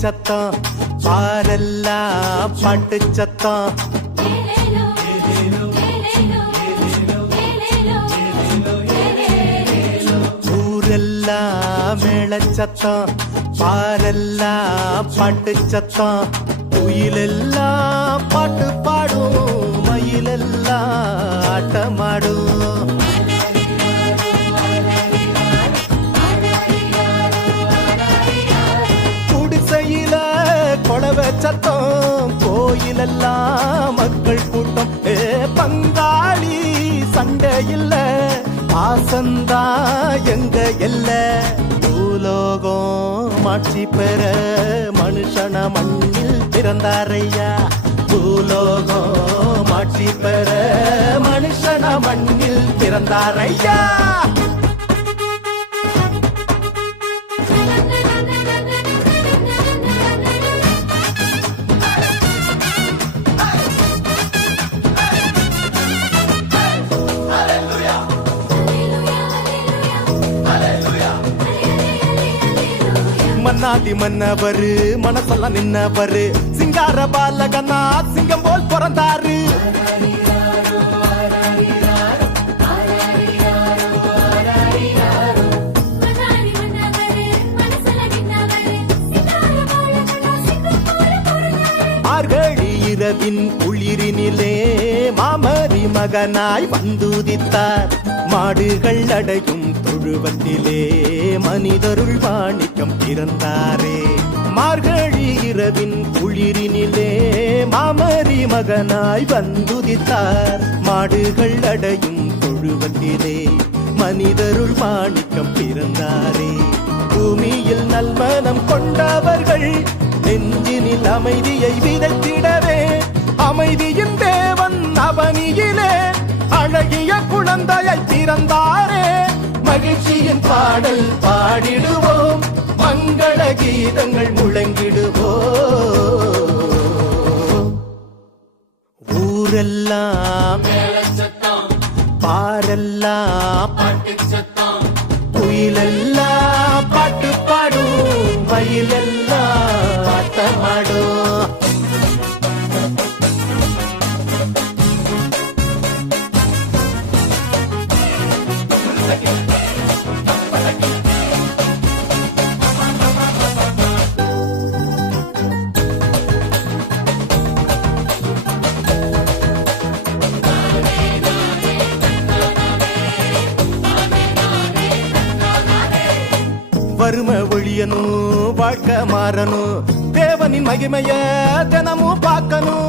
சத்தம் பாரெல்லாம் பாட்டு சத்தம் ஊரெல்லாம் மேள சத்தம் பாரெல்லாம் பாட்டு சத்தம் குயிலெல்லாம் பாட்டு பாடும் மயிலெல்லாம் ஆட்டமாடும் குடிசையில கொளவ சத்தம் கோயிலெல்லாம் மக்கள் கூட்டம் பங்காளி சண்டை இல்ல பாசந்தா எங்க எல்ல பூலோகம் மாட்சி பெற மனுஷன மண்ணில் பிறந்தாரையா பூலோகம் மாட்சி பெற மனுஷன மண்ணில் பிறந்தாரையா மன்னாதி மன்னவரு மனசெல்லாம் நின்னவரு சிங்கார பாலகனா சிங்கம் போல் பிறந்தாரு மார்கழி இரவின் குளிரினிலே மாமரி மகனாய் வந்துதித்தார் மாடுகள் அடையும் தொழுவத்திலே மனிதருள் வாணிக்கம் பிறந்தாரே மார்கழி இரவின் குளிரினிலே மாமரி மகனாய் வந்துதித்தார் மாடுகள் அடையும் தொழுவத்திலே மனிதருள் வாணிக்கம் பிறந்தாரே பூமியில் நல்மனம் கொண்டவர்கள் நெஞ்சினில் அமைதியை விதைத்திடவே அமைதியின் தேவன் அவனியிலே அழகிய குழந்தையை பிறந்தாரே மகிழ்ச்சியின் பாடல் பாடிடுவோம் மங்கள கீதங்கள் முழங்கிடுவோம் ஊரெல்லாம் பாரெல்லாம் குயிலெல்லாம் பாட்டு பாடும் மயிலெல்லாம் ஆட்டமாடும் வறுமை ஒழியணும் வாழ்க்கை மாறணும் தேவனின் மகிமைய தினமும் பார்க்கணும்